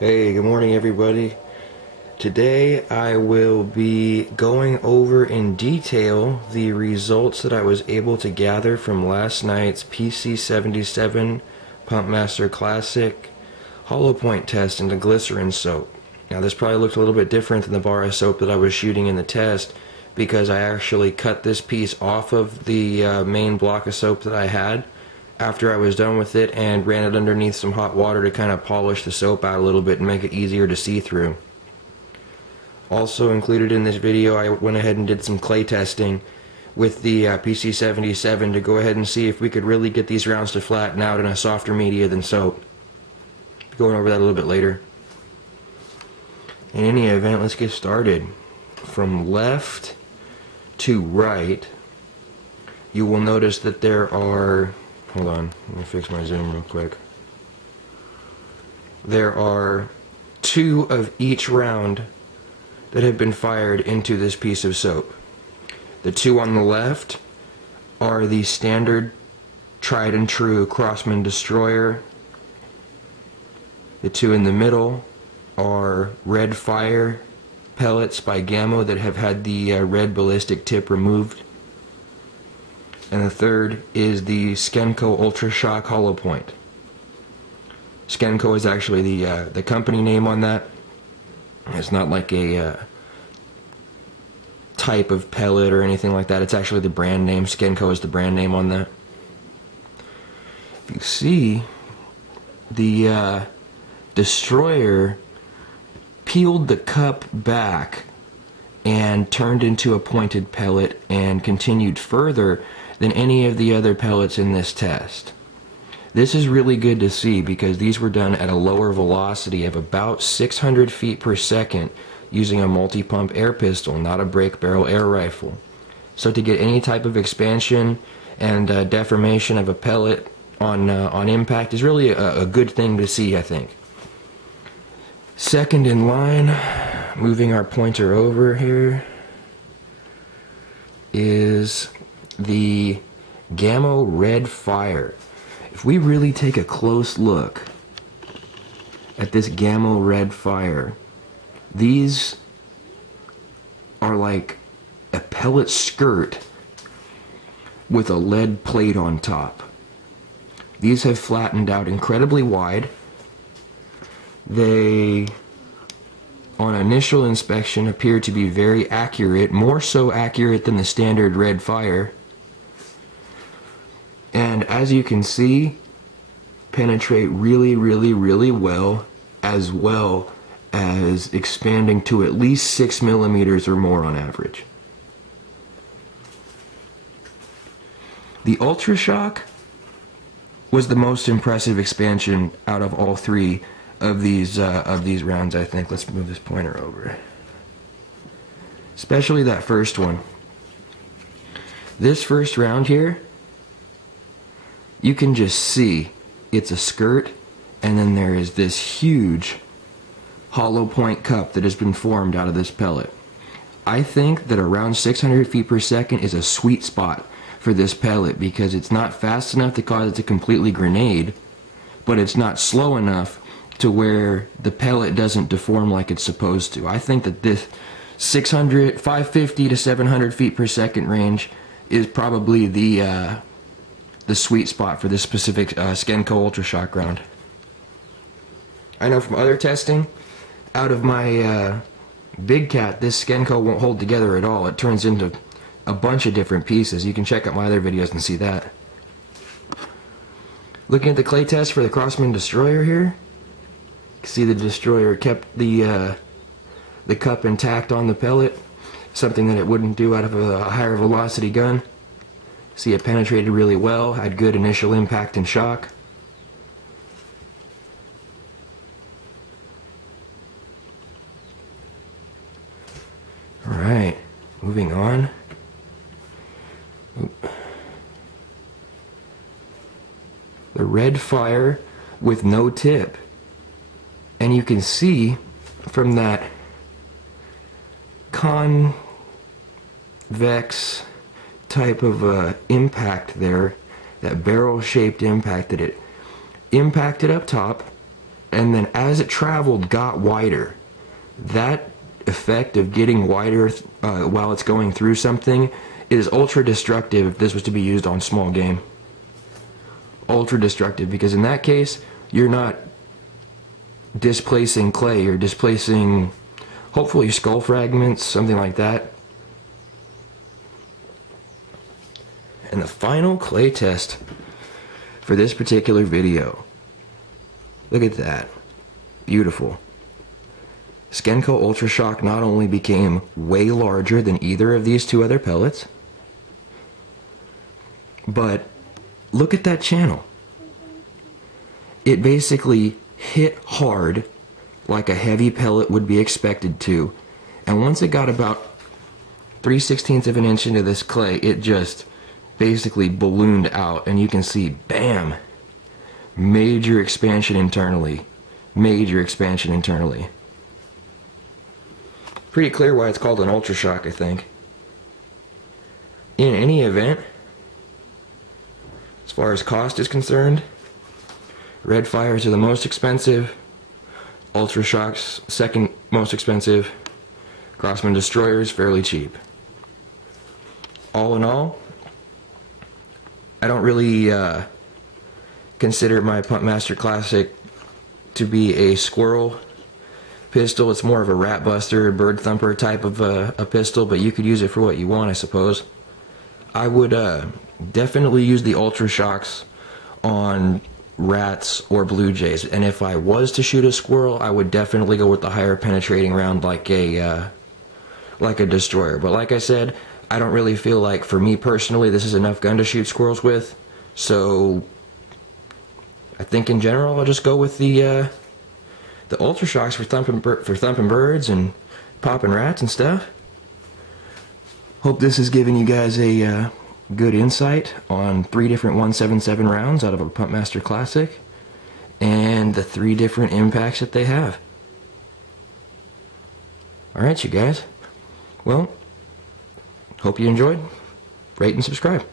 Hey, good morning everybody. Today I will be going over in detail the results that I was able to gather from last night's PC77 Pumpmaster Classic hollowpoint test into glycerin soap. Now this probably looked a little bit different than the bar of soap that I was shooting in the test because I actually cut this piece off of the main block of soap that I had after I was done with it and ran it underneath some hot water to kind of polish the soap out a little bit and make it easier to see through. Also included in this video, I went ahead and did some clay testing with the PC77 to go ahead and see if we could really get these rounds to flatten out in a softer media than soap. Going over that a little bit later. In any event, let's get started. From left to right, you will notice that there are, hold on, let me fix my zoom real quick. There are two of each round that have been fired into this piece of soap. The two on the left are the standard tried and true Crosman destroyer. The two in the middle are red fire pellets by Gamma that have had the red ballistic tip removed. And the third is the Skenco ultrashock hollowpoint. Skenco is actually the company name on that. It's not like a type of pellet or anything like that. It's actually the brand name. Skenco is the brand name on that. You see, the destroyer peeled the cup back and turned into a pointed pellet and continued further than any of the other pellets in this test. This is really good to see because these were done at a lower velocity of about 600 feet per second using a multi-pump air pistol, not a break barrel air rifle. So to get any type of expansion and deformation of a pellet on impact is really a good thing to see, I think. Second in line, moving our pointer over here, is the Gamma Red Fire. If we really take a close look at this Gamma Red Fire, these are like a pellet skirt with a lead plate on top. These have flattened out incredibly wide. They, on initial inspection, appear to be very accurate, more so accurate than the standard Red Fire. And as you can see, penetrate really well as expanding to at least 6 millimeters or more on average. The ultrashock was the most impressive expansion out of all three of these rounds, I think. Let's move this pointer over. Especially that first one. This first round here, you can just see it's a skirt, and then there is this huge hollow point cup that has been formed out of this pellet. I think that around 600 feet per second is a sweet spot for this pellet because it's not fast enough to cause it to completely grenade, but it's not slow enough to where the pellet doesn't deform like it's supposed to. I think that this 550 to 700 feet per second range is probably the sweet spot for this specific Skenco ultrashock round. I know from other testing, out of my big cat, this Skenco won't hold together at all. It turns into a bunch of different pieces. You can check out my other videos and see that. Looking at the clay test for the Crosman destroyer here, you can see the destroyer kept the cup intact on the pellet, something that it wouldn't do out of a higher velocity gun. See, it penetrated really well, had good initial impact and shock. Alright, moving on. The Red Fire with no tip. And you can see from that convex type of impact there, that barrel-shaped impact, that it impacted up top, and then as it traveled got wider. That effect of getting wider while it's going through something is ultra destructive if this was to be used on small game. Ultra destructive, because in that case you're not displacing clay, you're displacing hopefully skull fragments, something like that. And the final clay test for this particular video. Look at that. Beautiful. Skenco Ultrashock not only became way larger than either of these two other pellets, but look at that channel. It basically hit hard like a heavy pellet would be expected to, and once it got about 3/16 of an inch into this clay, it just basically ballooned out, and you can see, bam, major expansion internally. Major expansion internally. Pretty clear why it's called an Ultrashock, I think. In any event, as far as cost is concerned, Red Fires are the most expensive, Ultrashock's second most expensive, Crosman Destroyer's fairly cheap. All in all, I don't really consider my Pumpmaster Classic to be a squirrel pistol. It's more of a rat buster, bird thumper type of a pistol, but you could use it for what you want, I suppose. I would definitely use the Ultrashocks on rats or blue jays, and if I was to shoot a squirrel, I would definitely go with the higher penetrating round like a destroyer. But like I said, I don't really feel like, for me personally, this is enough gun to shoot squirrels with, so I think in general I'll just go with the Ultrashocks for thumping birds and popping rats and stuff. Hope this has given you guys a good insight on 3 different 177 rounds out of a Pumpmaster Classic and the 3 different impacts that they have. Alright, you guys. Well, hope you enjoyed. Rate and subscribe.